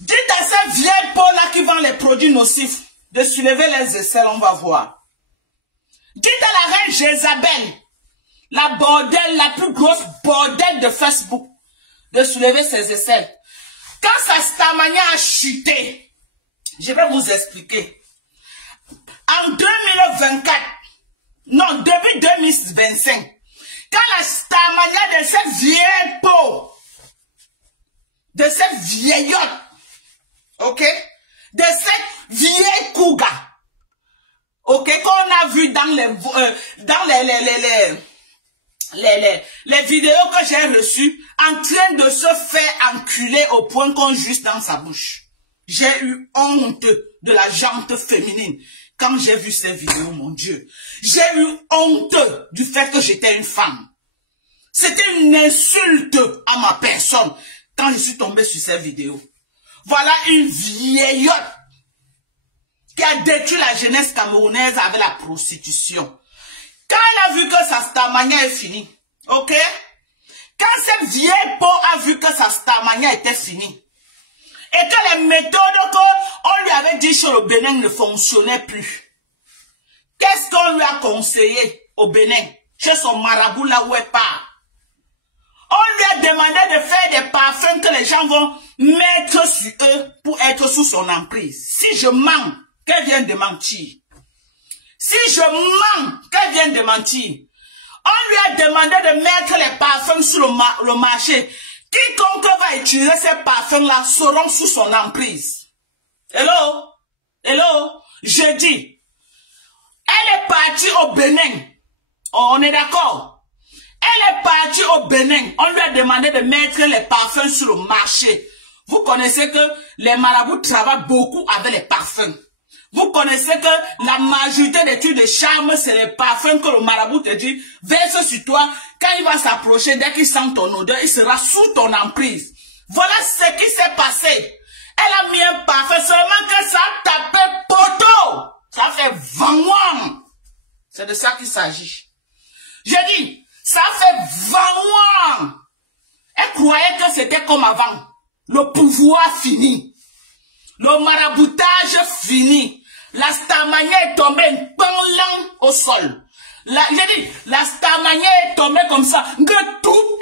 Dites à ces vieilles peaux-là qui vendent les produits nocifs de soulever les aisselles, on va voir. Dites à la reine Jézabel, la bordelle, la plus grosse bordelle de Facebook, de soulever ses aisselles. Quand sa stamania a chuté, je vais vous expliquer. En 2024, non, début 2025, quand la stamania de cette vieille peau, de cette vieillotte, ok, de cette vieille couga, ok, qu'on a vu dans les vidéos que j'ai reçues, en train de se faire enculer au point qu'on juste dans sa bouche. J'ai eu honte de la jante féminine quand j'ai vu ces vidéos, mon Dieu. J'ai eu honte du fait que j'étais une femme. C'était une insulte à ma personne quand je suis tombée sur ces vidéos. Voilà une vieillotte qui a détruit la jeunesse camerounaise avec la prostitution. Quand elle a vu que sa stamania est finie, ok? Quand cette vieille peau a vu que sa stamania était finie, et que les méthodes qu'on lui avait dit sur le Bénin ne fonctionnaient plus, qu'est-ce qu'on lui a conseillé au Bénin, chez son marabout là où elle part? On lui a demandé de faire des parfums que les gens vont mettre sur eux pour être sous son emprise. Si je mens, qu'elle vienne de mentir. Si je mens, qu'elle vienne de mentir. On lui a demandé de mettre les parfums sur le marché. Quiconque va utiliser ces parfums-là seront sous son emprise. Hello? Hello? Je dis, elle est partie au Bénin. On est d'accord? Elle est partie au Bénin. On lui a demandé de mettre les parfums sur le marché. Vous connaissez que les marabouts travaillent beaucoup avec les parfums. Vous connaissez que la majorité des trucs de charme, c'est les parfums que le marabout te dit, verse sur toi. Quand il va s'approcher, dès qu'il sent ton odeur, il sera sous ton emprise. Voilà ce qui s'est passé. Elle a mis un parfum, seulement que ça a tapé poteau. Ça fait vangouan. C'est de ça qu'il s'agit. J'ai dit, ça fait vangouan. Elle croyait que c'était comme avant. Le pouvoir fini. Le maraboutage fini. La stamania est tombée pendant au sol. J'ai dit, la stamania est tombée comme ça, tout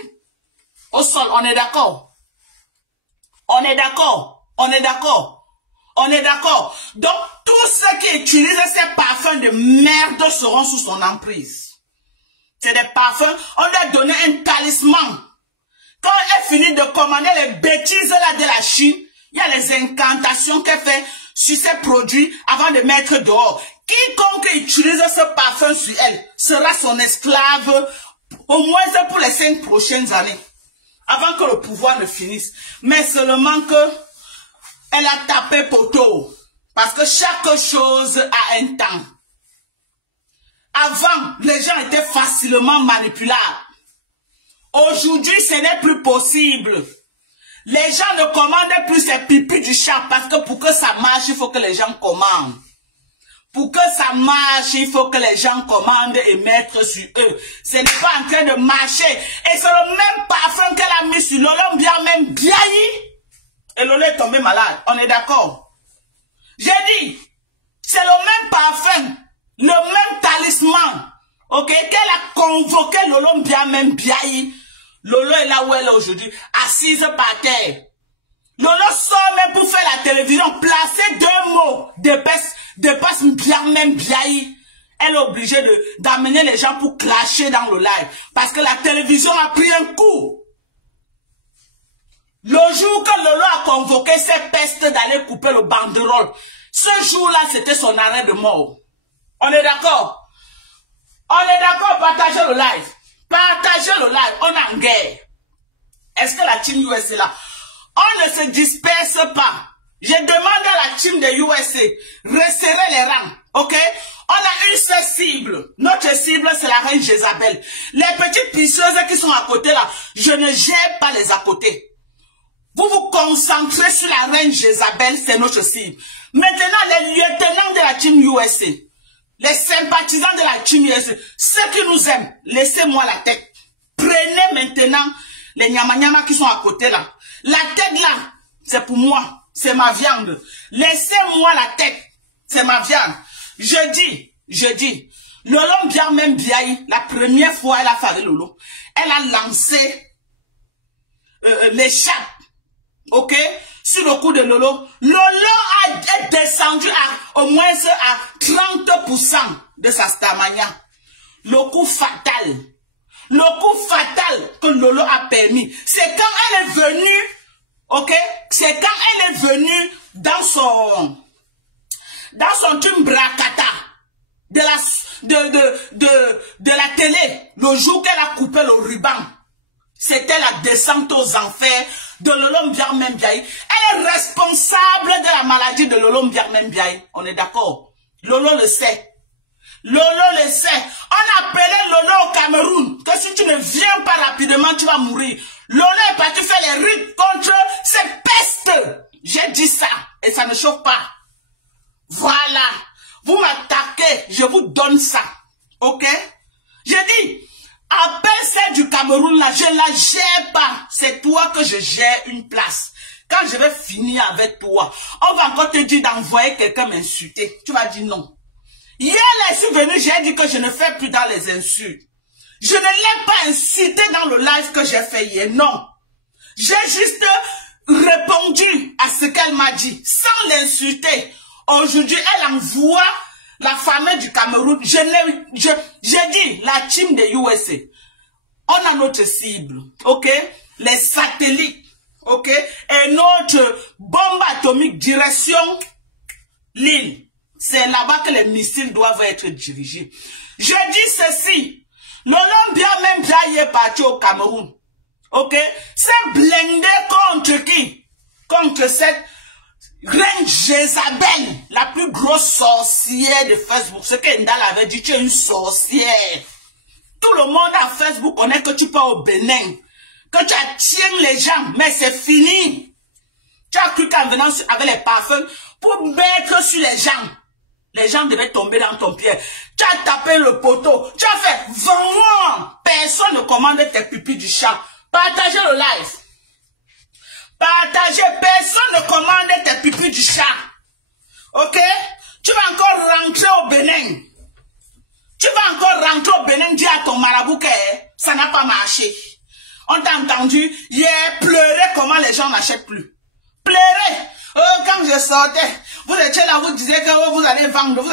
au sol. On est d'accord? On est d'accord? On est d'accord? On est d'accord? Donc, tous ceux qui utilisent ces parfums de merde seront sous son emprise. C'est des parfums, on lui a donné un talisman. Quand elle finit de commander les bêtises là de la Chine, il y a les incantations qu'elle fait sur ces produits avant de mettre dehors. Quiconque utilise ce parfum sur elle sera son esclave au moins pour les 5 prochaines années. Avant que le pouvoir ne finisse. Mais seulement que elle a tapé poteau. Parce que chaque chose a un temps. Avant, les gens étaient facilement manipulables. Aujourd'hui, ce n'est plus possible. Les gens ne commandent plus ces pipis du chat parce que pour que ça marche, il faut que les gens commandent. Pour que ça marche, il faut que les gens commandent et mettent sur eux. Ce n'est pas en train de marcher. Et c'est le même parfum qu'elle a mis sur Lolo bien même Biayi. Et Lolo est tombé malade. On est d'accord? J'ai dit, c'est le même parfum, le même talisman, ok, qu'elle a convoqué Lolo bien même Biayi. Lolo est là où elle est aujourd'hui, assise par terre. Lolo sort même pour faire la télévision, placer 2 mots de passe bien même Biayi. Elle est obligée d'amener les gens pour clasher dans le live. Parce que la télévision a pris un coup. Le jour que Lolo a convoqué cette peste d'aller couper le banderole, ce jour-là, c'était son arrêt de mort. On est d'accord? On est d'accord, partagez le live. Partagez le live, on est en guerre. Est-ce que la team USA est là? On ne se disperse pas. Je demande à la team de USA, resserrer les rangs, ok? On a une seule cible. Notre cible, c'est la reine Jézabel. Les petites pisseuses qui sont à côté là, je ne gère pas les à côté. Vous vous concentrez sur la reine Jézabel, c'est notre cible. Maintenant, les lieutenants de la team USA, les sympathisants de la team USA, ceux qui nous aiment, laissez-moi la tête. Prenez maintenant les nyama-nyama qui sont à côté là. La tête là, c'est pour moi. c'est ma viande. Laissez-moi la tête, c'est ma viande. Je dis, Lolo Mbiamé Mbiaye, la première fois elle a fait Lolo, elle a lancé l'échappe, ok, sur le coup de Lolo. Lolo est descendu à au moins à 30% de sa stamina. Le coup fatal. Le coup fatal que Lolo a permis, c'est quand elle est venue, ok, c'est quand elle est venue dans son Tumbracata de la télé, le jour qu'elle a coupé le ruban. C'était la descente aux enfers de Lolo Mbiamé Mbiaye. Elle est responsable de la maladie de Lolo Mbiamé Mbiaye. On est d'accord? Lolo le sait. Lolo le sait. On appelait Lolo au Cameroun que si tu ne viens pas rapidement, tu vas mourir. Lolo est parti faire les rites contre cette peste. J'ai dit ça et ça ne choque pas. Voilà. Vous m'attaquez, je vous donne ça. Ok? J'ai dit, appelle celle du Cameroun là, je la gère pas. C'est toi que je gère une place. Quand je vais finir avec toi, on va encore te dire d'envoyer quelqu'un m'insulter. Tu vas dire non. Hier, je suis venu, j'ai dit que je ne fais plus dans les insultes. Je ne l'ai pas insulté dans le live que j'ai fait hier, non. J'ai juste répondu à ce qu'elle m'a dit, sans l'insulter. Aujourd'hui, elle envoie la famille du Cameroun. J'ai dit, la team de USA. On a notre cible, ok? Les satellites, ok? Et notre bombe atomique direction l'île. C'est là-bas que les missiles doivent être dirigés. Je dis ceci. Lolo Mbiamé Mbiaye est parti au Cameroun. Ok? C'est blindé contre qui? Contre cette reine Jézabel, la plus grosse sorcière de Facebook. Ce que Ndal avait dit, tu es une sorcière. Tout le monde à Facebook connaît que tu pars au Bénin. Que tu attiens les gens, mais c'est fini. Tu as cru qu'en venant avec les parfums, pour mettre sur les gens devaient tomber dans ton pied. Tu as tapé le poteau. Tu as fait 20 ans. Personne ne commande tes pupilles du chat. Partagez le live. Partagez. Personne ne commande tes pupilles du chat. Ok? Tu vas encore rentrer au Bénin. Tu vas encore rentrer au Bénin, dire à ton marabout que ça n'a pas marché. On t'a entendu hier pleurer comment les gens n'achètent plus. Pleurer. Oh, quand je sortais, vous étiez là, vous disiez que oh, vous allez vendre, vous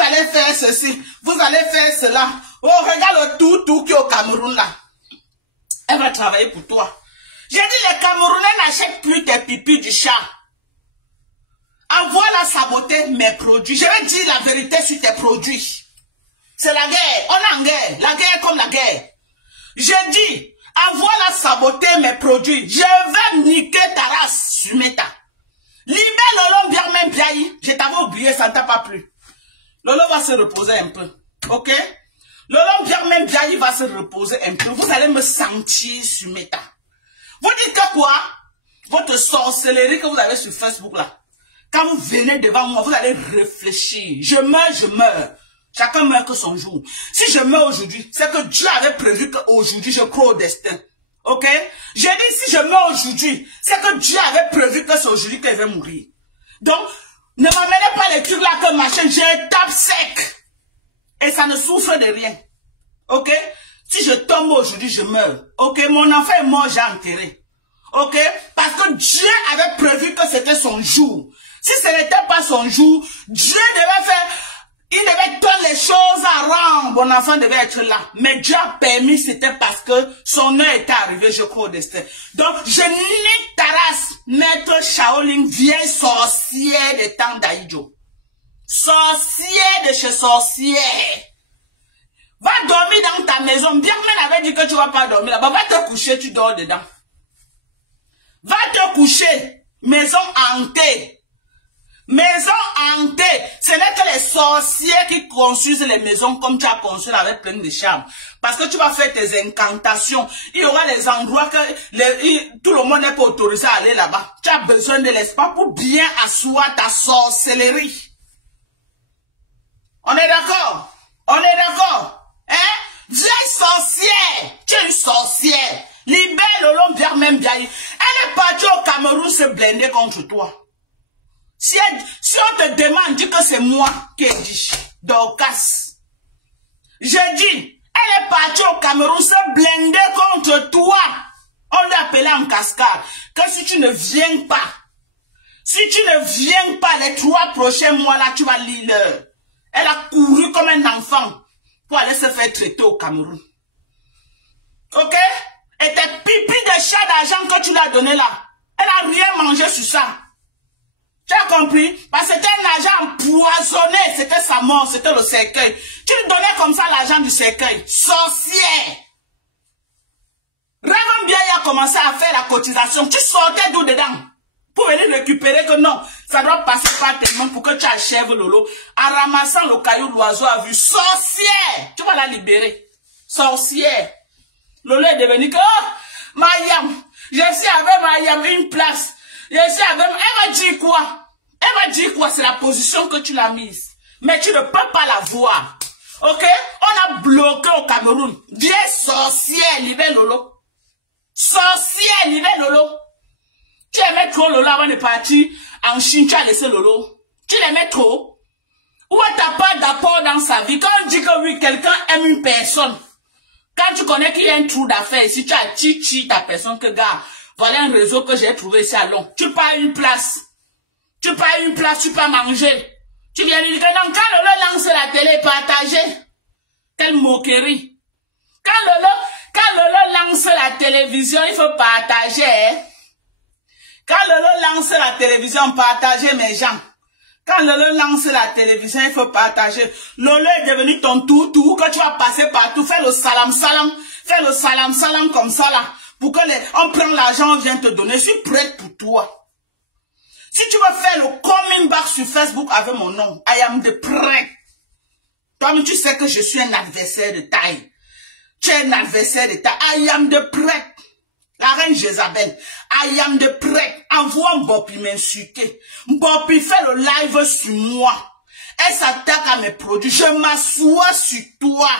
allez faire ceci, vous allez faire cela. Oh, regarde le tout qui est au Cameroun là. Elle va travailler pour toi. J'ai dit, les Camerounais n'achètent plus tes pipis du chat. Envoie-la saboter mes produits. Je vais dire la vérité sur tes produits. C'est la guerre. On est en guerre. La guerre est comme la guerre. J'ai dit, envoie-la saboter mes produits. Je vais niquer ta race sur Meta. Libère Lolo Mbiamé Mbiaye. Je t'avais oublié, ça ne t'a pas plu. Lolo va se reposer un peu. Ok? Lolo Mbiamé Mbiaye va se reposer un peu. Vous allez me sentir sur Meta. Vous dites que quoi? Votre sorcellerie que vous avez sur Facebook là. Quand vous venez devant moi, vous allez réfléchir. Je meurs. Chacun meurt que son jour. Si je meurs aujourd'hui, c'est que Dieu avait prévu qu'aujourd'hui je crois au destin. Ok? J'ai dit si je meurs aujourd'hui, c'est que Dieu avait prévu que c'est aujourd'hui qu'elle va mourir. Donc, ne m'amenez pas les trucs là que machin, je tape sec. Et ça ne souffre de rien. Ok? Si je tombe aujourd'hui, je meurs. Ok? Mon enfant est mort, j'ai enterré. Ok? Parce que Dieu avait prévu que c'était son jour. Si ce n'était pas son jour, Dieu devait faire... Il devait toutes les choses à rendre. Mon enfant devait être là. Mais Dieu a permis, c'était parce que son heure était arrivée, je crois au destin. Donc, je nique ta race, maître Shaolin, vieille sorcière des temps d'Aïdjo. Sorcière de chez sorcière. Va dormir dans ta maison. Bien que m'en avait dit que tu vas pas dormir là-bas. Va te coucher, tu dors dedans. Va te coucher. Maison hantée. Maison hantée, ce n'est que les sorciers qui construisent les maisons comme tu as construit avec plein de charme. Parce que tu vas faire tes incantations. Il y aura les endroits que tout le monde n'est pas autorisé à aller là-bas. Tu as besoin de l'espace pour bien asseoir ta sorcellerie. On est d'accord? On est d'accord? Hein? Vieille sorcière! Tu es une sorcière! Libère Lolo Mbiamé Mbiaye. Elle est partie au Cameroun se blinder contre toi. Si on te demande, dis que c'est moi qui ai dit. Dorcas. Je dis, elle est partie au Cameroun se blinder contre toi. On l'a appelé en cascade. Que si tu ne viens pas, les 3 prochains mois là, tu vas lire l'heure. Elle a couru comme un enfant pour aller se faire traiter au Cameroun. Ok? Et tes pipis de chat d'argent que tu lui as donné là, elle n'a rien mangé sur ça. Tu as compris? Parce que c'était un argent empoisonné, c'était sa mort, c'était le cercueil. Tu lui donnais comme ça l'argent du cercueil. Sorcière! Raymond Biaye a commencé à faire la cotisation. Tu sortais d'où dedans? Pour venir récupérer que non, ça doit passer par tes mains pour que tu achèves Lolo. En ramassant le caillou, l'oiseau a vu. Sorcière! Tu vas la libérer. Sorcière! Lolo est devenu que, oh, Mayam, je suis avec Mayam une place. Je suis avec, elle va dire quoi? Elle va dire quoi? C'est la position que tu l'as mise. Mais tu ne peux pas la voir. Ok? On a bloqué au Cameroun. Viens sorcière, libère Lolo. Sorcière, libère Lolo. Tu aimais trop Lolo avant de partir en Chine, tu as laissé Lolo. Tu l'aimais trop. Ou tu n'as pas d'apport dans sa vie. Quand on dit que oui, quelqu'un aime une personne, quand tu connais qu'il y a un trou d'affaires, si tu as chichi ta personne, que gars, voilà un réseau que j'ai trouvé ici à Londres. Tu pars une place. Tu pars une place, tu peux manger. Tu viens lui dire que non, quand Lolo lance la télé, partagez. Quelle moquerie. Quand Lolo lance la télévision, il faut partager. Hein? Quand Lolo lance la télévision, partagez mes gens. Quand Lolo lance la télévision, il faut partager. Lolo est devenu ton toutou que tu vas passer partout. Fais le salam salam. Fais le salam salam comme ça là. Pour que on prend l'argent, on vient te donner. Je suis prête pour toi. Si tu veux faire le coming back sur Facebook avec mon nom, I am the prêt. Toi-même, tu sais que je suis un adversaire de taille. Tu es un adversaire de taille. I am the prêt. La reine Jézabel, I am the prêt. Envoie Mbopi m'insulter. Mbopi fait le live sur moi. Elle s'attaque à mes produits. Je m'assois sur toi.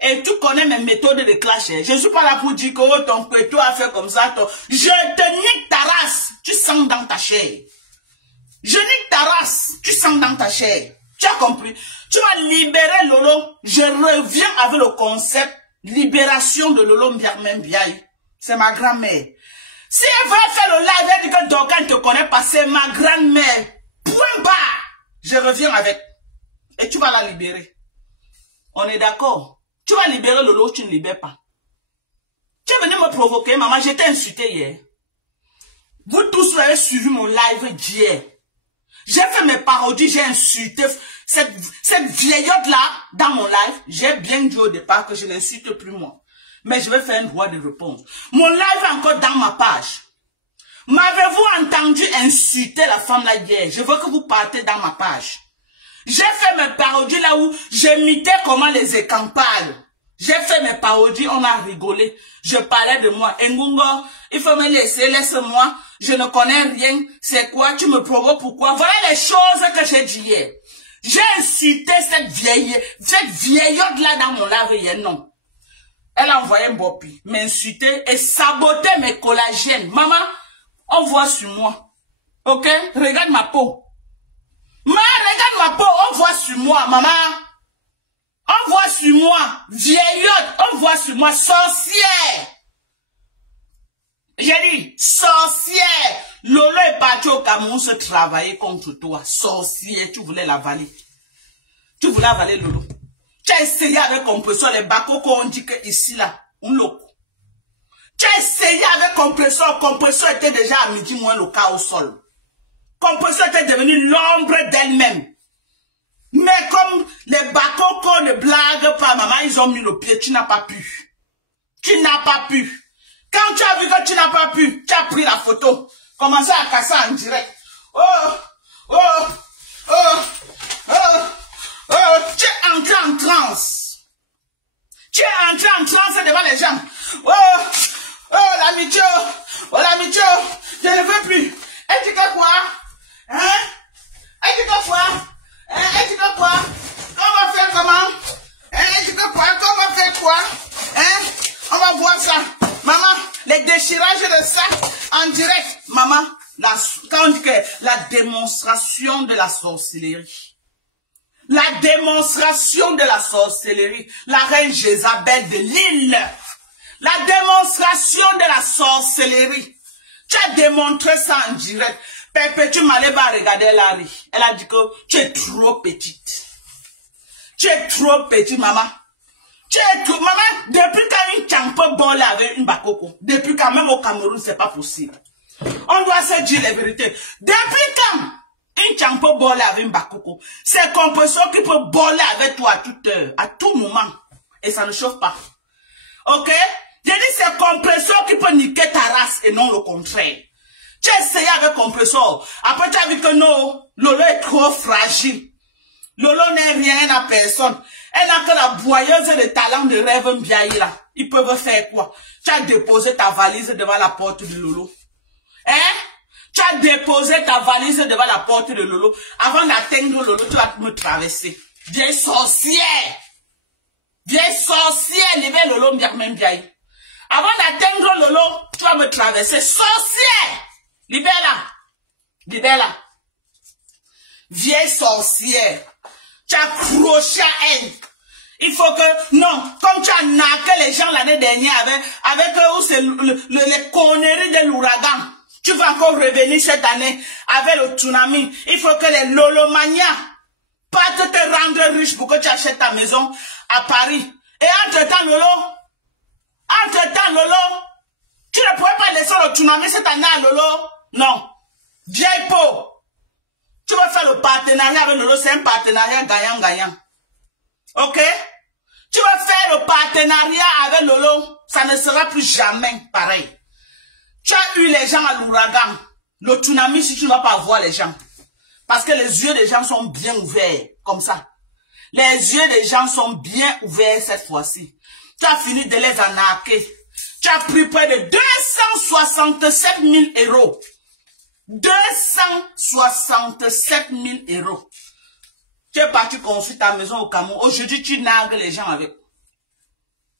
Et tu connais mes méthodes de clash. Je ne suis pas là pour dire que oh, ton péto a fait comme ça. Je te nique ta race. Tu sens dans ta chair. Je nique ta race. Tu sens dans ta chair. Tu as compris? Tu vas libérer Lolo. Je reviens avec le concept libération de Lolo Mbiaye. C'est ma grand-mère. Si elle veut faire le live, elle dit que Dorcas ne te connaît pas, c'est ma grand-mère. Point barre. Je reviens avec. Et tu vas la libérer. On est d'accord? Tu vas libérer Lolo, tu ne libères pas. Tu es venu me provoquer, maman, j'étais insulté hier. Vous tous, vous avez suivi mon live d'hier. J'ai fait mes parodies, j'ai insulté cette vieillotte-là dans mon live. J'ai bien dit au départ que je n'insulte plus moi. Mais je vais faire un droit de réponse. Mon live est encore dans ma page. M'avez-vous entendu insulter la femme là hier? Je veux que vous partez dans ma page. J'ai fait mes parodies là où j'imitais comment les écans parlent. J'ai fait mes parodies, on a rigolé. Je parlais de moi. Ngungo, il faut me laisser, laisse-moi. Je ne connais rien. C'est quoi? Tu me provoques pourquoi? Voilà les choses que j'ai dit hier. J'ai insulté cette vieillotte là dans mon live hier, non. Elle a envoyé Mbopi m'insulter et saboter mes collagènes. Maman, on voit sur moi. Ok? Regarde ma peau. Maman, regarde ma peau. On voit sur moi, maman. On voit sur moi. Vieillotte. On voit sur moi. Sorcière. J'ai dit, sorcière. Lolo est parti au Cameroun se travailler contre toi. Sorcière. Tu voulais l'avaler. Tu voulais avaler Lolo. Tu as essayé avec compresseur, les bacos qu'on dit que ici, là, on loco. Tu as essayé avec compresseur était déjà à midi moins le cas au sol. Compresseur était devenu l'ombre d'elle-même. Mais comme les bacos qu'on ne blague pas, maman, ils ont mis le pied, tu n'as pas pu. Tu n'as pas pu. Quand tu as vu que tu n'as pas pu, tu as pris la photo, commencé à casser en direct. Oh, oh, oh, oh. Oh, tu es entré en transe. Tu es entré en transe devant les gens. Oh, oh, l'amitié. Oh, l'amitié. Je ne veux plus. Elle dit que quoi? Hein? Elle dit que quoi? Elle dit que quoi? On va faire comment? Elle dit que quoi? On va faire quoi? Hein? On va voir ça. Maman, les déchirages de ça en direct. Maman, Quand on dit que la démonstration de la sorcellerie. La démonstration de la sorcellerie. La reine Jézabel de l'île. La démonstration de la sorcellerie. Tu as démontré ça en direct. Perpétue Maleba a regardé Larry. Elle a dit que tu es trop petite. Tu es trop petite, maman. Tu es trop, maman, depuis quand une champe bolle avec une bakoko, depuis quand même au Cameroun, c'est pas possible. On doit se dire la vérité. Depuis quand une champe bolle avec une bakoko, c'est compresseur qui peut boller avec toi à toute heure, à tout moment. Et ça ne chauffe pas. Ok? J'ai dit c'est compresseur qui peut niquer ta race et non le contraire. Tu as essayé avec compresseur. Après tu as vu que non, Lolo est trop fragile. Lolo n'est rien à personne. Elle n'a que la boyeuse de talent de rêve Mbiaïra. Ils peuvent faire quoi? Tu as déposé ta valise devant la porte de Lolo. Hein? Tu as déposé ta valise devant la porte de Lolo. Avant d'atteindre Lolo, tu vas me traverser. Vieille sorcière! Vieille sorcière! Libère Lolo Mbiaïra. Avant d'atteindre Lolo, tu vas me traverser. Sorcière! Libère-la. Libère-la. Vieille sorcière. Tu as accroché à elle. Il faut que, non, comme tu as naqué les gens l'année dernière avec les conneries de l'ouragan, tu vas encore revenir cette année avec le tsunami. Il faut que les Lolomania partent te rendre riche pour que tu achètes ta maison à Paris. Et entre-temps, Lolo, tu ne pourrais pas laisser le tsunami cette année à Lolo? Non. Vieille peau. Tu vas faire le partenariat avec Lolo, c'est un partenariat gagnant-gagnant. Ok? Tu vas faire le partenariat avec Lolo, ça ne sera plus jamais pareil. Tu as eu les gens à l'ouragan. Le tsunami, si tu ne vas pas voir les gens. Parce que les yeux des gens sont bien ouverts, comme ça. Les yeux des gens sont bien ouverts cette fois-ci. Tu as fini de les arnaquer. Tu as pris près de 267 000 euros. 267 000 euros. Tu es parti construire ta maison au Cameroun. Aujourd'hui, tu nargues les gens avec.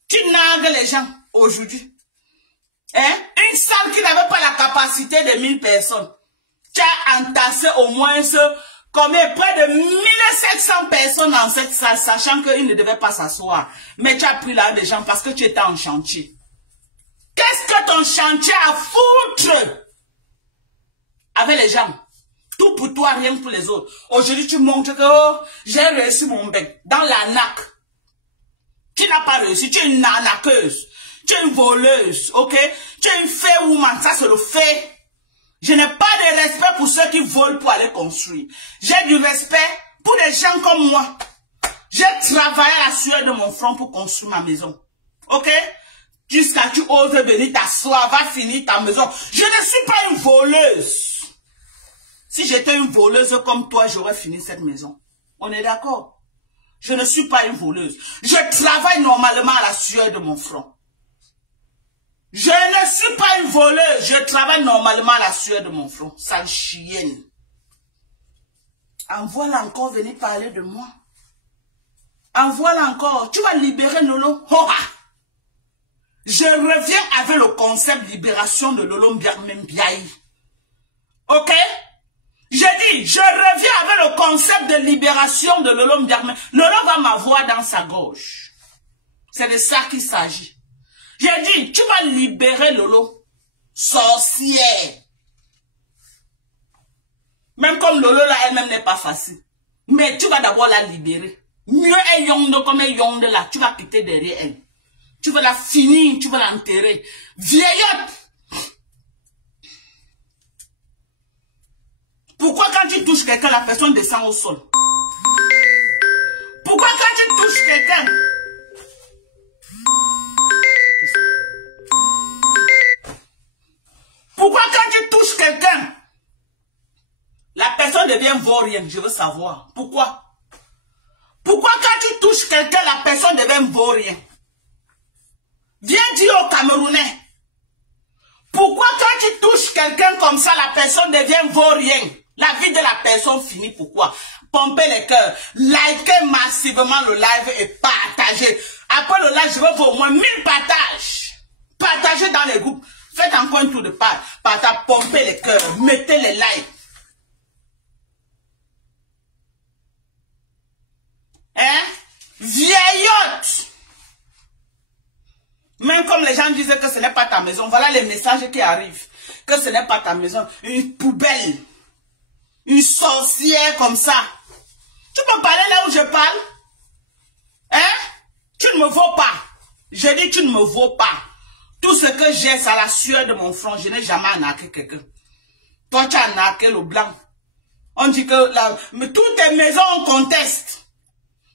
Tu nargues les gens aujourd'hui. Hein? Une salle qui n'avait pas la capacité de 1000 personnes. Tu as entassé au moins combien? Près de 1700 personnes dans cette salle, sachant qu'ils ne devaient pas s'asseoir. Mais tu as pris là des gens parce que tu étais en chantier. Qu'est-ce que ton chantier a foutre avec les gens? Tout pour toi, rien pour les autres. Aujourd'hui, tu montres que oh, j'ai réussi mon bec dans l'arnaque. Tu n'as pas réussi, tu es une arnaqueuse. Tu es une voleuse, ok? Tu es une fair woman, ça c'est le fait. Je n'ai pas de respect pour ceux qui volent pour aller construire. J'ai du respect pour des gens comme moi. J'ai travaillé à la sueur de mon front pour construire ma maison. Ok? Jusqu'à tu oses venir t'asseoir, va finir ta maison. Je ne suis pas une voleuse. Si j'étais une voleuse comme toi, j'aurais fini cette maison. On est d'accord? Je ne suis pas une voleuse. Je travaille normalement à la sueur de mon front. Je ne suis pas une voleuse. Je travaille normalement à la sueur de mon front. Sale chienne. Envoie-la encore venir parler de moi. Envoie-la encore. Tu vas libérer Lolo. Oh, ah. Je reviens avec le concept libération de Lolo Mbiaï. Ok? J'ai dit, je reviens avec le concept de libération de Lolo Mbiaï. Lolo va m'avoir dans sa gorge. C'est de ça qu'il s'agit. J'ai dit, tu vas libérer Lolo. Sorcière. Même comme Lolo là, elle-même n'est pas facile. Mais tu vas d'abord la libérer. Mieux elle yonde comme elle yonde là, tu vas quitter derrière elle. Tu vas la finir, tu vas l'enterrer. Vieillotte. Pourquoi quand tu touches quelqu'un, la personne descend au sol? Pourquoi quand tu touches quelqu'un? Pourquoi quand tu touches quelqu'un, la personne devient vaurien? Je veux savoir. Pourquoi? Pourquoi quand tu touches quelqu'un, la personne devient vaurien? Viens dire aux Camerounais. Pourquoi quand tu touches quelqu'un comme ça, la personne devient vaurien? La vie de la personne finit. Pourquoi? Pompez les cœurs. Likez massivement le live et partagez. Après le live, je veux au moins 1000 partages. Partagez dans les groupes. Faites encore un tour de par ta pomper les cœurs. Mettez les likes. Hein? Vieillotte. Même comme les gens disaient que ce n'est pas ta maison. Voilà les messages qui arrivent. Que ce n'est pas ta maison. Une poubelle. Une sorcière comme ça. Tu peux parler là où je parle? Hein? Tu ne me vaux pas. Je dis tu ne me vaux pas. Tout ce que j'ai, c'est la sueur de mon front. Je n'ai jamais arnaqué quelqu'un. Toi, tu as arnaqué le blanc. On dit que mais toutes tes maisons, on conteste.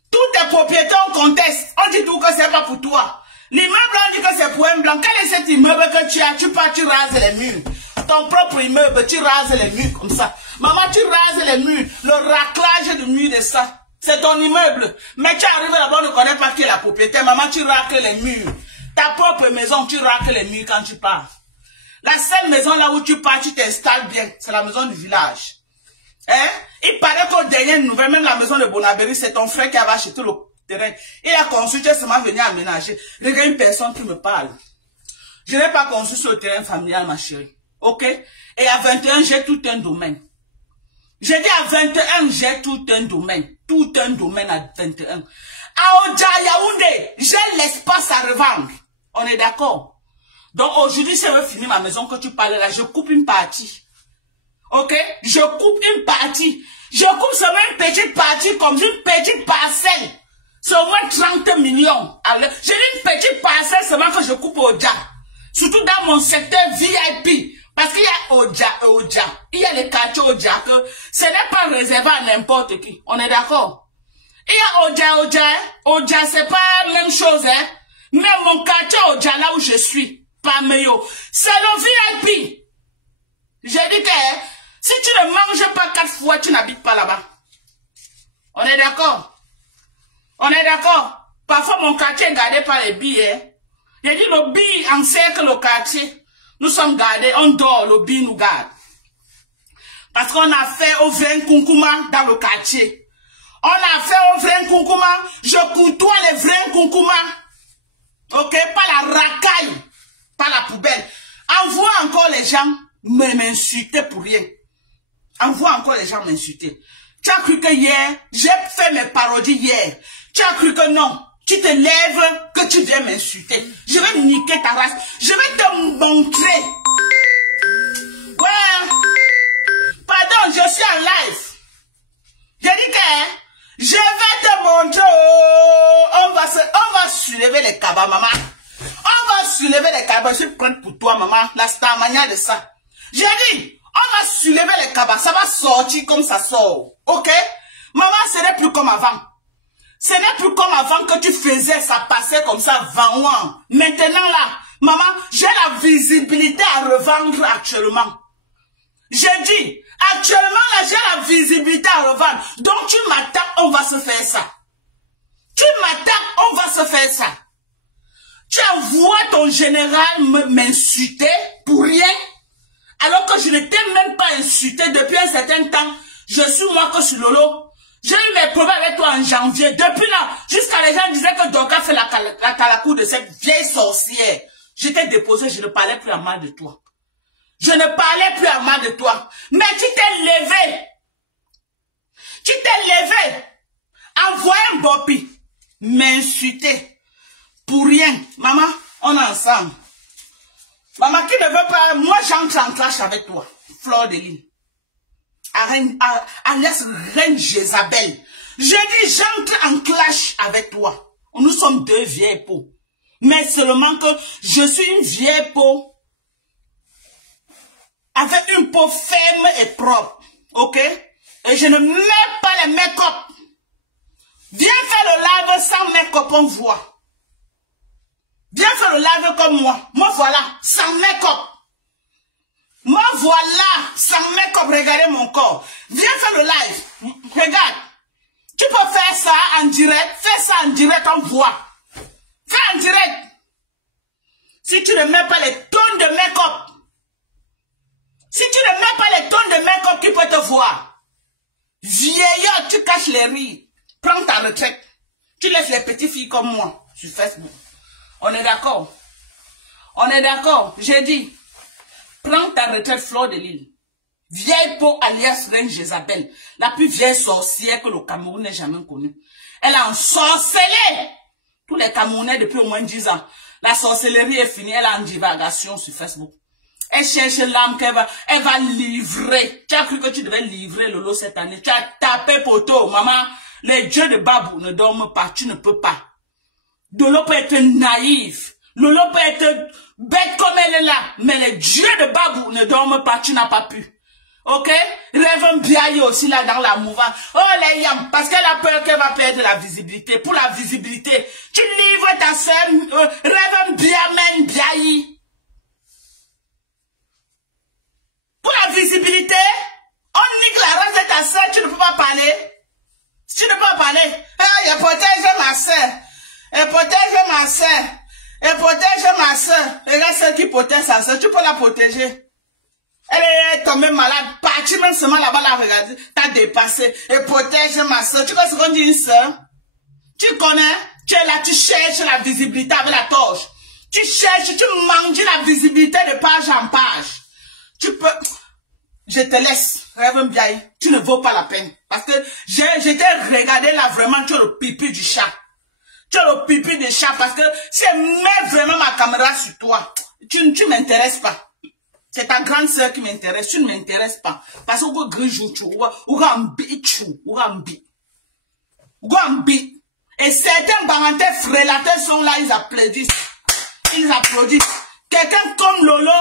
Toutes tes propriétés, on conteste. On dit tout que c'est pas pour toi. L'immeuble, on dit que c'est pour un blanc. Quel est cet immeuble que tu as? Tu pars, tu rases les murs. Ton propre immeuble, tu rases les murs comme ça. Maman, tu rases les murs. Le raclage de murs de ça. C'est ton immeuble. Mais tu arrives là-bas, on ne connaît pas qui est la propriété. Maman, tu racles les murs. Ta propre maison, tu racles les murs quand tu pars. La seule maison là où tu pars, tu t'installes bien. C'est la maison du village. Hein? Il paraît qu'aux dernières nouvelles, même la maison de Bonaberry, c'est ton frère qui avait acheté le terrain. Il a construit, tu es seulement venu aménager. Regarde une personne qui me parle. Je n'ai pas construit sur le terrain familial, ma chérie. Ok? Et à 21, j'ai tout un domaine. J'ai dit à 21, j'ai tout un domaine. Tout un domaine à 21. À Oja Yaoundé, j'ai l'espace à revendre. On est d'accord? Donc aujourd'hui, si je veux finir ma maison que tu parles là, je coupe une partie. Ok? Je coupe une partie. Je coupe seulement une petite partie comme une petite parcelle. C'est au moins 30 millions. J'ai une petite parcelle seulement que je coupe au Oja. Surtout dans mon secteur VIP. Parce qu'il y a Oja. Il y a les quartiers Oja que ce n'est pas réservé à n'importe qui. On est d'accord? Il y a Oja, c'est pas la même chose, hein. Mais mon quartier Oja, là où je suis, pas meilleur, c'est le VIP. J'ai dit que si tu ne manges pas 4 fois, tu n'habites pas là-bas. On est d'accord? On est d'accord? Parfois, mon quartier est gardé par les billets. J'ai dit le billet encercle le quartier. Nous sommes gardés, on dort, le billet nous garde. Parce qu'on a fait au vrai Kunkuma dans le quartier. On a fait au vrai Kunkuma, je côtoie les vrais Kunkuma. Ok, pas la racaille, pas la poubelle. Envoie encore les gens m'insulter pour rien. Envoie encore les gens m'insulter. Tu as cru que hier, j'ai fait mes parodies hier. Tu as cru que non. Tu te lèves, que tu viens m'insulter. Je vais niquer ta race. Je vais te montrer. Ouais. Pardon, je suis en live. J'ai dit que je vais te montrer. On va soulever les cabas, maman. On va soulever les cabas. Je suis prête pour toi, maman. La starmania de ça. J'ai dit, on va soulever les cabas. Ça va sortir comme ça sort. Ok? Maman, ce n'est plus comme avant. Ce n'est plus comme avant que tu faisais, ça passait comme ça, vent. Maintenant là, maman, j'ai la visibilité à revendre actuellement. J'ai dit, actuellement là, j'ai la visibilité à revendre. Donc tu m'attaques, on va se faire ça. Tu m'attaques, on va se faire ça. Tu envoies ton général m'insulter pour rien, alors que je ne t'ai même pas insulté depuis un certain temps. Je suis moi que sur Lolo. J'ai eu mes problèmes avec toi en janvier. Depuis là, jusqu'à les gens disaient que Doka fait la calacour de cette vieille sorcière. Je t'ai déposé, je ne parlais plus à mal de toi. Je ne parlais plus à mal de toi. Mais tu t'es levé. Tu t'es levé. Envoie un bopi. M'insulter. Pour rien. Maman, on est ensemble. Maman qui ne veut pas, moi j'entre en clash avec toi. Fleur de Lille. Alias Reine Jézabel. Je dis, j'entre en clash avec toi. Nous sommes deux vieilles peaux. Mais seulement que je suis une vieille peau. Avec une peau ferme et propre. Ok? Et je ne mets pas les make-up. Viens faire le live sans make-up, on voit. Viens faire le live comme moi. Moi voilà, sans make-up. Moi, voilà, sans make-up, regardez mon corps. Viens faire le live. Regarde. Tu peux faire ça en direct. Fais ça en direct, on voit. Fais en direct. Si tu ne mets pas les tonnes de make-up. Si tu ne mets pas les tonnes de make-up, qui peut te voir? Vieillard, tu caches les rires. Prends ta retraite. Tu laisses les petites filles comme moi sur Facebook. On est d'accord? On est d'accord? J'ai dit. Prends ta retraite, Fleur de Lille. Vieille peau alias Reine Jézabel, la plus vieille sorcière que le Cameroun n'ait jamais connue. Elle a ensorcelé tous les Camerounais depuis au moins 10 ans. La sorcellerie est finie, elle a en divagation sur Facebook. Elle cherche l'âme elle va livrer. Tu as cru que tu devais livrer Lolo cette année. Tu as tapé poteau, maman. Les dieux de Babou ne dorment pas, tu ne peux pas. Lolo peut être naïf. Lolo peut être bête comme elle est là. Mais les dieux de Babou ne dorment pas, tu n'as pas pu. Ok? Rêve Biaye aussi là dans la mouvance. Oh les yams, parce qu'elle a peur qu'elle va perdre la visibilité. Pour la visibilité, tu livres ta soeur, Rêve Biaye. Pour la visibilité, on nique la race de ta soeur, tu ne peux pas parler. Tu ne peux pas parler. Ah, il protège ma soeur. Elle protège ma soeur. Elle protège ma soeur. Regarde celle qui protège sa soeur, tu peux la protéger. Elle est tombée malade, partie même seulement là-bas, la regarder, t'as dépassé, et protège ma soeur. Tu connais ce qu'on dit une soeur? Tu connais? Tu es là, tu cherches la visibilité avec la torche. Tu cherches, tu manges la visibilité de page en page. Tu peux, je te laisse, Rêve Biaye, tu ne vaux pas la peine. Parce que j'étais regardé là vraiment, tu as le pipi du chat. Tu as le pipi du chat parce que si elle met vraiment ma caméra sur toi, tu m'intéresses pas. C'est ta grande sœur qui m'intéresse, tu ne m'intéresses pas. Parce que vous grijou, ou gambi. Et certains parentés frélateurs sont là, ils applaudissent. Ils applaudissent. Quelqu'un comme Lolo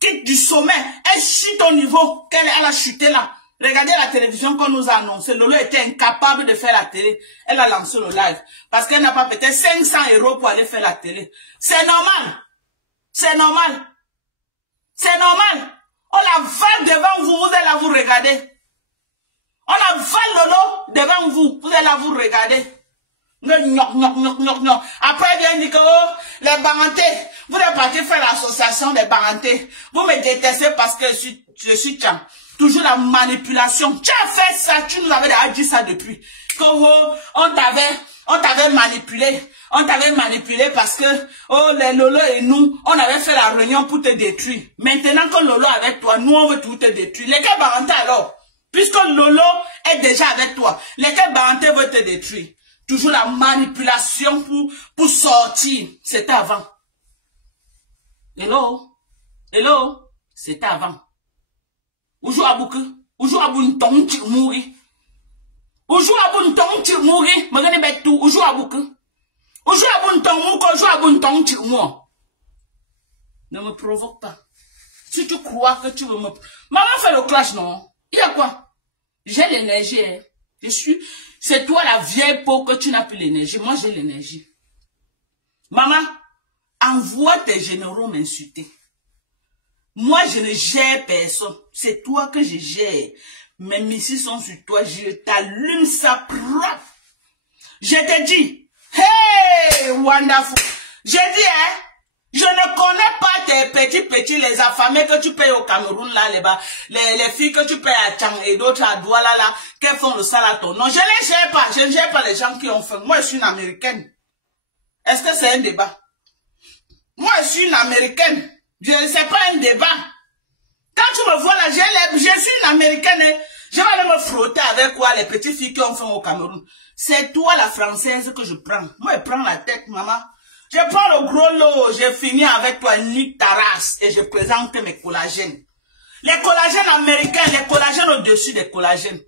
quitte du sommet, elle chute au niveau qu'elle a chuté là. Regardez la télévision qu'on nous a annoncé. Lolo était incapable de faire la télé. Elle a lancé le live. Parce qu'elle n'a pas peut-être 500 € pour aller faire la télé. C'est normal. C'est normal. C'est normal. On la vale devant vous, vous allez là vous regarder. On la vale Lolo devant vous, vous allez là vous regarder. Après, bien dit que oh, les Barantés, vous êtes parti faire l'association des Barantés. Vous me détestez parce que je suis tcham. Toujours la manipulation. Tu as fait ça, tu nous avais déjà dit ça depuis. Que oh, on t'avait manipulé. On t'avait manipulé parce que, oh, les Lolo et nous, on avait fait la réunion pour te détruire. Maintenant que Lolo est avec toi, nous, on veut tout te détruire. Lesquels Barantés alors? Puisque Lolo est déjà avec toi, lesquels Barantés veulent te détruire? Toujours la manipulation pour sortir. C'était avant. Hello? Hello? C'était avant. Oujou abouke? Oujou aboun ton ti mouri? Oujou aboun ton ti mouri? Magane bet tout. Oujou abouke? Oujou aboun ton mou, oujou aboun ton ti mouri? Ne me provoque pas. Si tu crois que tu veux me... Maman fait le clash, non? Il y a quoi? J'ai l'énergie, hein. Je suis... C'est toi la vieille peau que tu n'as plus l'énergie. Moi, j'ai l'énergie. Maman, envoie tes généraux m'insulter. Moi, je ne gère personne. C'est toi que je gère. Mes missiles sont sur toi. Je t'allume ça propre. Je te dis, hey, wonderful. J'ai dit, hein, je ne connais pas tes petits, les affamés que tu payes au Cameroun, là, les filles que tu payes à Tchang et d'autres à Douala, là, qui font le salaton. Non, je ne les gère pas. Je ne gère pas les gens qui ont faim. Moi, je suis une Américaine. Est-ce que c'est un débat? Moi, je suis une Américaine. C'est pas un débat. Quand tu me vois là, je suis une Américaine. Hein. Je vais aller me frotter avec quoi les petites filles qui ont faim au Cameroun. C'est toi, la Française, que je prends. Moi, je prends la tête, maman. Je prends le gros lot, je finis avec toi, nique ta race, et je présente mes collagènes. Les collagènes américains, les collagènes au-dessus des collagènes.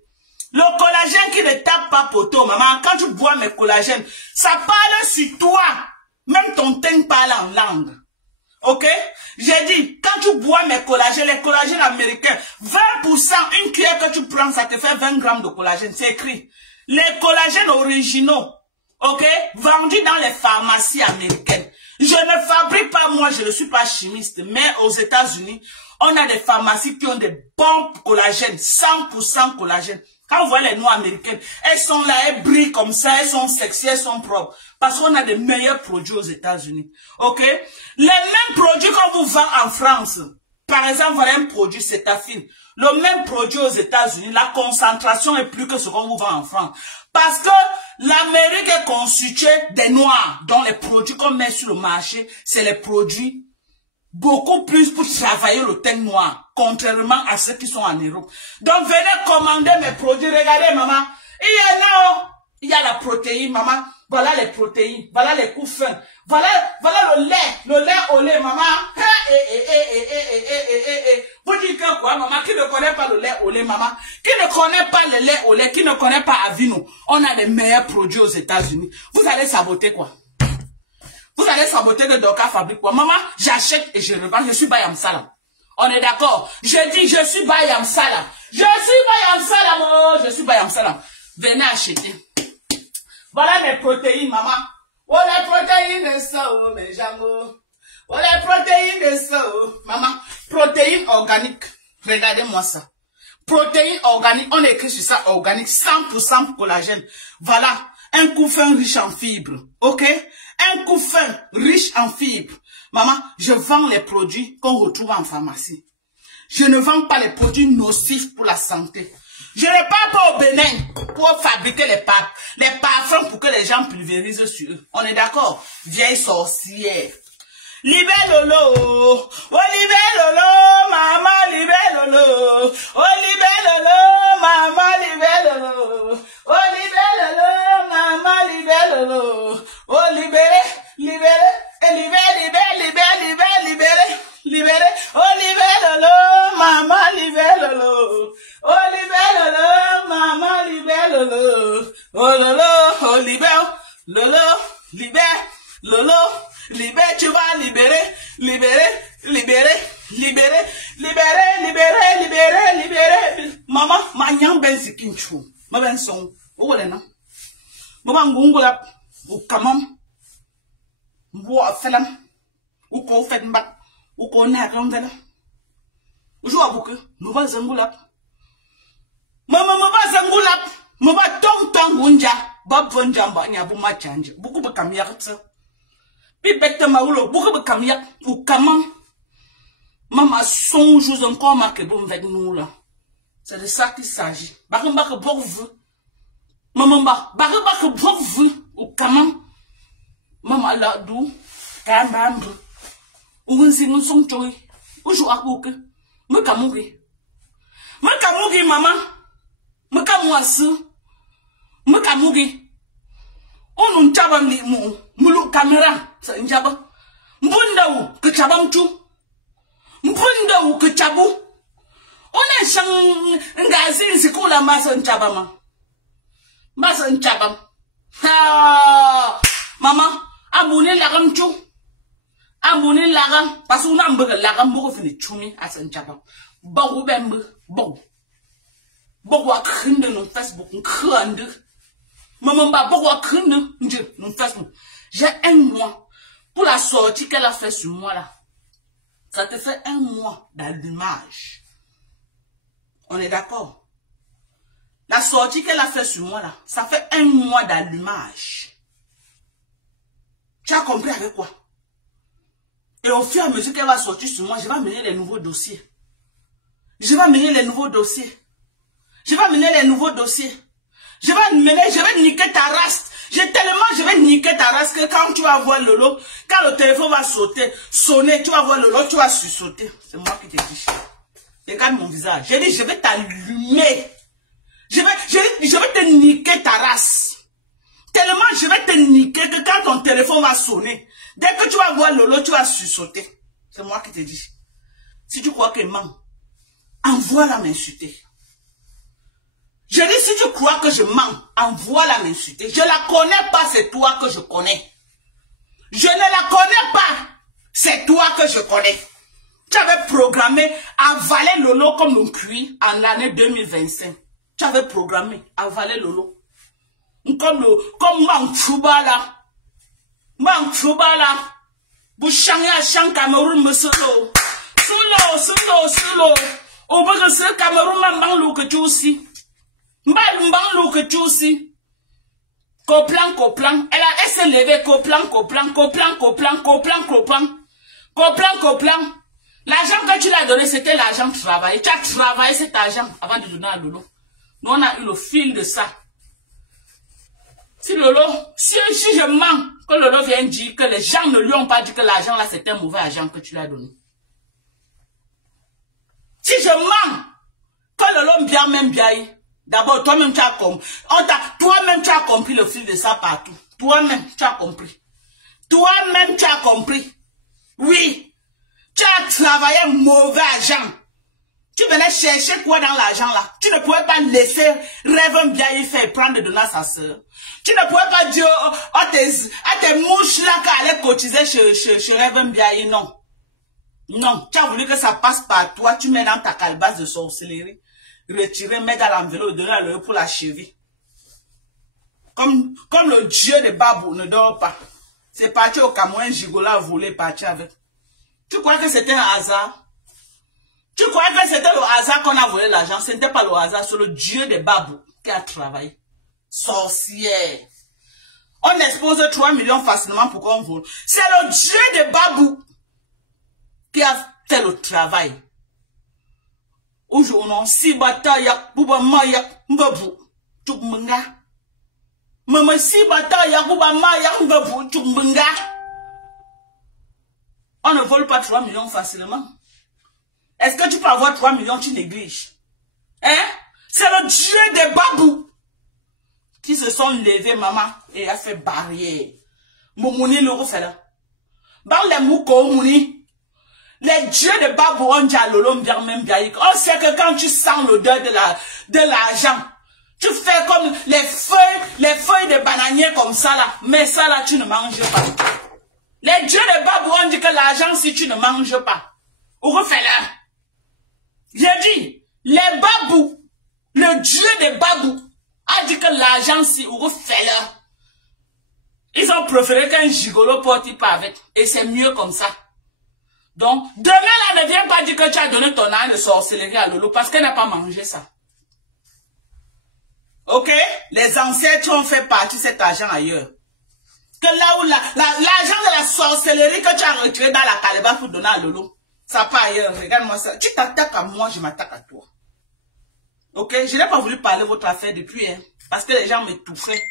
Le collagène qui ne tape pas poteau, maman, quand tu bois mes collagènes, ça parle sur toi. Même ton teint parle en langue. Ok? J'ai dit, quand tu bois mes collagènes, les collagènes américains, 20%, une cuillère que tu prends, ça te fait 20 grammes de collagène. C'est écrit. Les collagènes originaux. Ok, vendu dans les pharmacies américaines. Je ne fabrique pas moi, je ne suis pas chimiste, mais aux États-Unis, on a des pharmacies qui ont des bons collagènes, 100% collagène. Quand vous voyez les noix américaines, elles sont là, elles brillent comme ça, elles sont sexy, elles sont propres. Parce qu'on a des meilleurs produits aux États-Unis. Ok, les mêmes produits qu'on vous vend en France. Par exemple, voilà un produit Cétafine. Le même produit aux États-Unis, la concentration est plus que ce qu'on vous vend en France. Parce que l'Amérique est constituée des Noirs, dont les produits qu'on met sur le marché, c'est les produits beaucoup plus pour travailler le teint noir, contrairement à ceux qui sont en Europe. Donc, venez commander mes produits. Regardez, maman. Il y a la protéine, maman. Voilà les protéines. Voilà les coups fins. Voilà le lait au lait, maman. Vous dites que quoi, maman? Qui ne connaît pas le lait au lait, maman? Qui ne connaît pas le lait au lait? Qui ne connaît pas Avino? On a les meilleurs produits aux États-Unis. Vous allez saboter quoi? Vous allez saboter que Doka fabrique quoi? Maman, j'achète et je revends. Je suis Bayam Salam. On est d'accord? Je dis, je suis Bayam Salam. Je suis Bayam Salam. Oh, je suis Bayam Salam. Venez acheter. Voilà mes protéines, maman. Oh, les protéines de ça, oh, mes jambes. Oh, les protéines de ça, oh. Maman, protéines organiques. Regardez-moi ça. Protéines organiques. On écrit sur ça organique. 100% collagène. Voilà. Un coup fin riche en fibres. Ok? Un coup fin riche en fibres. Maman, je vends les produits qu'on retrouve en pharmacie. Je ne vends pas les produits nocifs pour la santé. Je ne pars pas au Bénin pour fabriquer les parfums pour que les gens pulvérisent sur eux. On est d'accord? Vieille sorcière. Libère Lolo, oh libère Lolo, maman libère Lolo, oh libère Lolo, maman libère Lolo, oh libère Lolo, maman libère Lolo, oh libéré, libéré, oh libère Lolo, maman libère Lolo, oh libère Lolo, maman libère Lolo, oh Lolo, oh libère Lolo, libère, tu vas libérer. Maman, ma nyam ben zikinchu. Ma ben son. Où est non? Maman ngungula. Ou kamam. Mbo felam. Ou ko fet mbak. Ou ko nakam vela. Ou jou abuke. Mba zangulap. Maman mba zangulap. Mba tong unja. Bab vonjamba nyabu ma change. Buku bekam yaksa. Puis bête maoulo, beaucoup de camions ou camam. Maman songe encore marqué bon avec nous là. C'est de ça qu'il s'agit. Baramba que bon vous. Maman baramba que bon vous ou camam. Maman là d'où? Camam. Ou un signe son choy. Ou joue à bouque. Me camougi. Me camougi maman. Me camouassu. Me camougi. On nous chabam li mou. Mulu caméra. Sa njaba mbundawu ke chabam tu mbundawu ke chabu on shang ngazi sikula masan chabama masan chabam ha mama amune lagam tu amune lagam pasu na mbuga lagam bugo fini chumi asan chabam bagu bembe bagu akhinde no Facebook nkhande mama ba bagu akhinde nje no Facebook. J'ai un mois pour la sortie qu'elle a fait sur moi là. Ça te fait un mois d'allumage. On est d'accord? La sortie qu'elle a fait sur moi là, ça fait un mois d'allumage. Tu as compris avec quoi? Et au fur et à mesure qu'elle va sortir sur moi, je vais amener les nouveaux dossiers. Je vais amener les nouveaux dossiers. Je vais niquer ta race. Je vais niquer ta race que quand tu vas voir Lolo, quand le téléphone va sonner, tu vas voir Lolo, tu vas sursauter. C'est moi qui te dis. Regarde mon visage. J'ai dit, je vais t'allumer. Je vais te niquer ta race. Tellement je vais te niquer que quand ton téléphone va sonner, dès que tu vas voir Lolo, tu vas sursauter. C'est moi qui te dis. Si tu crois qu'elle ment, envoie-la m'insulter. Je dis, si tu crois que je mens, envoie-la m'insulter. Je la connais pas, c'est toi que je connais. Je ne la connais pas, c'est toi que je connais. Tu avais programmé avaler Lolo comme un cuit en l'année 2025. Tu avais programmé avaler Lolo. Comme Mangchouba là. Bouchanga Chang Cameroun me solo. Solo. Au bout de ce Cameroun m'a lou que tu aussi. Mbang que tu aussi. Coplan. Elle s'est levée, coplan. L'argent que tu l'as donné, c'était l'argent de travail. Tu as travaillé cet argent avant de donner à Lolo. Nous, on a eu le fil de ça. Si Lolo, si je mens, que Lolo vient dire que les gens ne lui ont pas dit que l'argent là, c'était un mauvais argent que tu l'as donné. Si je mens, quand le l'homme bien même bien, d'abord toi-même tu as compris. Toi-même tu as compris le fil de ça partout. Toi-même tu as compris. Toi-même tu as compris. Oui. Tu as travaillé mauvais agent. Tu venais chercher quoi dans l'argent là? Tu ne pouvais pas laisser Rêve bien y faire prendre de donner à sa soeur. Tu ne pouvais pas dire à tes mouches là qu'elle allait cotiser chez Rêve bien, non. Non, tu as voulu que ça passe par toi, tu mets dans ta calebasse de sorcellerie, retirer, mettre dans l'enveloppe, donner à l'heure pour la cheville. Comme le dieu de Babou ne dort pas. C'est parti au Cameroun, Gigola a volé, parti avec. Tu crois que c'était un hasard? Tu crois que c'était le hasard qu'on a volé l'argent? Ce n'était pas le hasard, c'est le dieu de Babou qui a travaillé. Sorcière. On expose 3 millions facilement pour qu'on vole. C'est le dieu de Babou qui a fait le travail. Aujourd'hui, si bataille, bouba maya, mbabu, tchoumbunga. Maman, si bataille, bouba maya, mbabu, tchoumbunga. On ne vole pas 3 millions facilement. Est-ce que tu peux avoir 3 millions, tu négliges? Hein? C'est le dieu des Babou qui se sont levés, maman, et a fait barrière. Moumouni le refait là. Dans les mouko, mouni. Les dieux de Babou ont dit à Lolo Mbiarmem Biaïk. On sait que quand tu sens l'odeur de l'argent, tu fais comme les feuilles de bananier comme ça là. Mais ça là, tu ne manges pas. Les dieux de Babou ont dit que l'argent, si tu ne manges pas, ou refais-le. J'ai dit, les Babou, le dieu de Babou, a dit que l'argent, si ou refais-le. Ils ont préféré qu'un gigolo porte pas avec. Et c'est mieux comme ça. Donc, demain, là, ne viens pas dire que tu as donné ton âne de sorcellerie à Lolo parce qu'elle n'a pas mangé ça. Ok? Les ancêtres ont fait partie de cet argent ailleurs. Que là où l'argent de la sorcellerie que tu as retiré dans la calebasse pour donner à Lolo, ça pas ailleurs. Regarde-moi ça. Tu t'attaques à moi, je m'attaque à toi. Ok? Je n'ai pas voulu parler de votre affaire depuis, hein, parce que les gens m'étouffaient.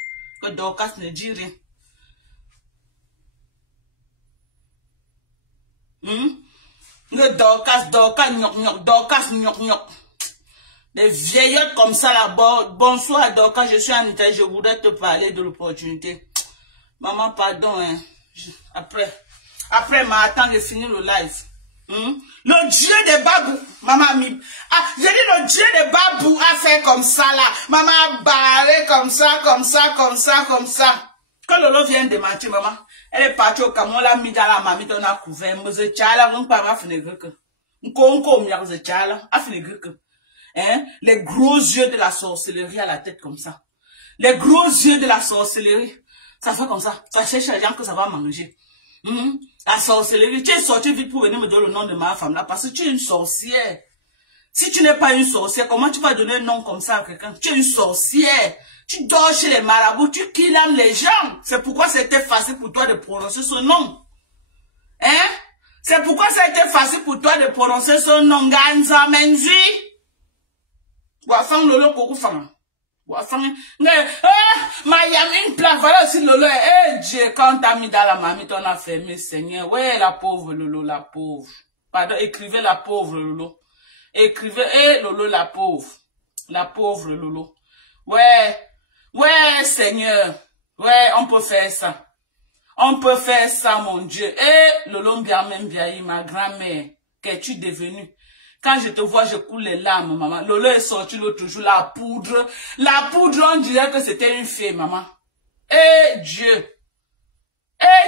Que Dorcas ne dit rien. Le Dorcas, gnoc. Des vieillottes comme ça là-bas. Bonsoir Dorcas, je suis en Italie, je voudrais te parler de l'opportunité. Maman, pardon, hein. Après, attends, j'ai fini le live. Le dieu de Babou, maman, j'ai dit le dieu de Babou a fait comme ça là. Maman a barré comme ça. Quand Lolo vient de mentir, maman, elle est partie au Cameroun, elle a mis dans la mamie, on a couvert. Les gros yeux de la sorcellerie à la tête comme ça. Les gros yeux de la sorcellerie, ça fait comme ça. Ça cherche les gens que ça va manger. La sorcellerie, tu es sorti vite pour venir me donner le nom de ma femme là, parce que tu es une sorcière. Si tu n'es pas une sorcière, comment tu vas donner un nom comme ça à quelqu'un? Tu es une sorcière. Tu dors chez les marabouts, tu kidnappes les gens. C'est pourquoi c'était facile pour toi de prononcer ce nom. Hein? C'est pourquoi ça a été facile pour toi de prononcer ce nom. Ganza Menzi. Wafang Lolo Kokufang. Wafang. Mayam une plaque. Voilà aussi Lolo. Eh Dieu, quand t'as mis dans la mamie, on a fermé, Seigneur. Ouais, la pauvre Lolo, la pauvre. Pardon, écrivez la pauvre Lolo. Écrivez, Lolo, la pauvre. La pauvre Lolo. Ouais, Seigneur. Ouais, on peut faire ça. On peut faire ça, mon Dieu. Lolo Mbiarmem Biaï, ma grand-mère, qu'es-tu devenue? Quand je te vois, je coule les larmes, maman. Lolo est sorti l'autre jour, la poudre. La poudre, on dirait que c'était une fée, maman. Dieu.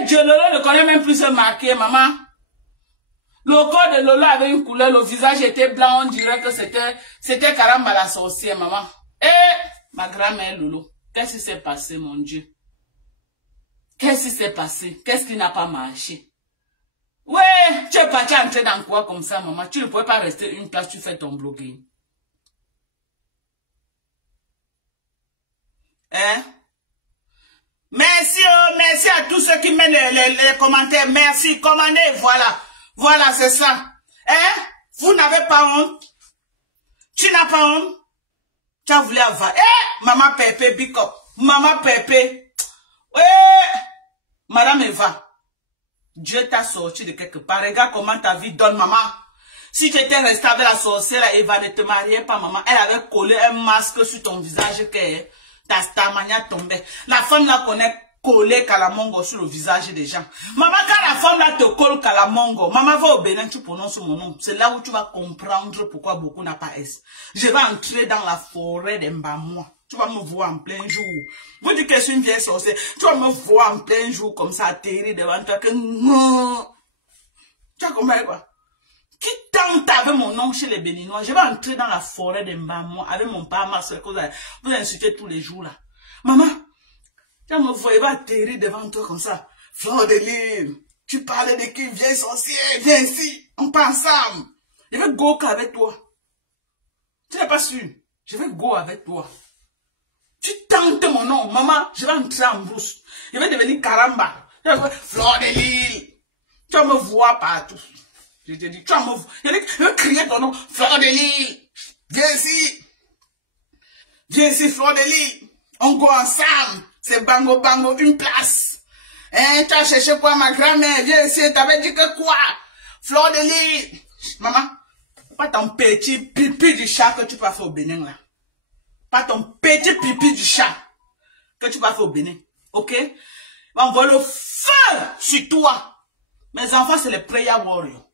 Dieu, Lolo ne connaît même plus se marquer, maman. Le corps de Lolo avait une couleur, le visage était blanc, on dirait que c'était caramba la sorcière, maman. Ma grand-mère Lolo, qu'est-ce qui s'est passé, mon Dieu? Qu'est-ce qui s'est passé? Qu'est-ce qui n'a pas marché? Ouais, tu es parti entrer dans quoi comme ça, maman? Tu ne pouvais pas rester une place, tu fais ton blogging. Hein? Merci à tous ceux qui mettent les commentaires. Merci, commandez, voilà. Voilà, c'est ça. Hein? Vous n'avez pas honte? Tu n'as pas honte? Tu as voulu avoir. Maman Pépé, big up. Maman Pépé. Madame Eva. Dieu t'a sorti de quelque part. Regarde comment ta vie donne, maman. Si tu étais resté avec la sorcière, Eva ne te mariait pas, maman. Elle avait collé un masque sur ton visage que ta manière tombait. La femme là connaît coller Kalamongo sur le visage des gens. Maman, quand la femme là te colle Kalamongo, maman va au Bénin, tu prononces mon nom. C'est là où tu vas comprendre pourquoi beaucoup n'a pas S. Je vais entrer dans la forêt d'Embamois. Tu vas me voir en plein jour. Vous dites que je suis une vieille sorcière. Tu vas me voir en plein jour comme ça, atterrir devant toi. Que non. Tu as compris quoi? Qui tente avec mon nom chez les Béninois? Je vais entrer dans la forêt d'Embamois avec mon père, ma soeur, que vous insultez tous les jours là. Maman, tu vas me voir, il va atterrir devant toi comme ça. Fleur de Lille, tu parlais de qui? Vieille sorcière, viens ici, on part ensemble. Je vais go avec toi. Tu n'es pas sûr? Je vais go avec toi. Tu tentes mon nom, maman, je vais entrer en brousse. Je vais devenir Karamba. Fleur de Lille. Tu vas me voir partout. Je te dis, tu vas me voir. Je vais crier ton nom. Fleur de Lille. Viens ici. Viens ici, Fleur de Lille. On go ensemble. C'est bango bango, une place. Hein, tu as cherché quoi, ma grand-mère? Viens ici, t'avais dit que quoi? Fleur de Lille. Maman, pas ton petit pipi du chat que tu peux faire au Bénin là. Pas ton petit pipi du chat que tu vas faire au Bénin. Ok? On voit le feu sur toi. Mes enfants, c'est les prayer warriors.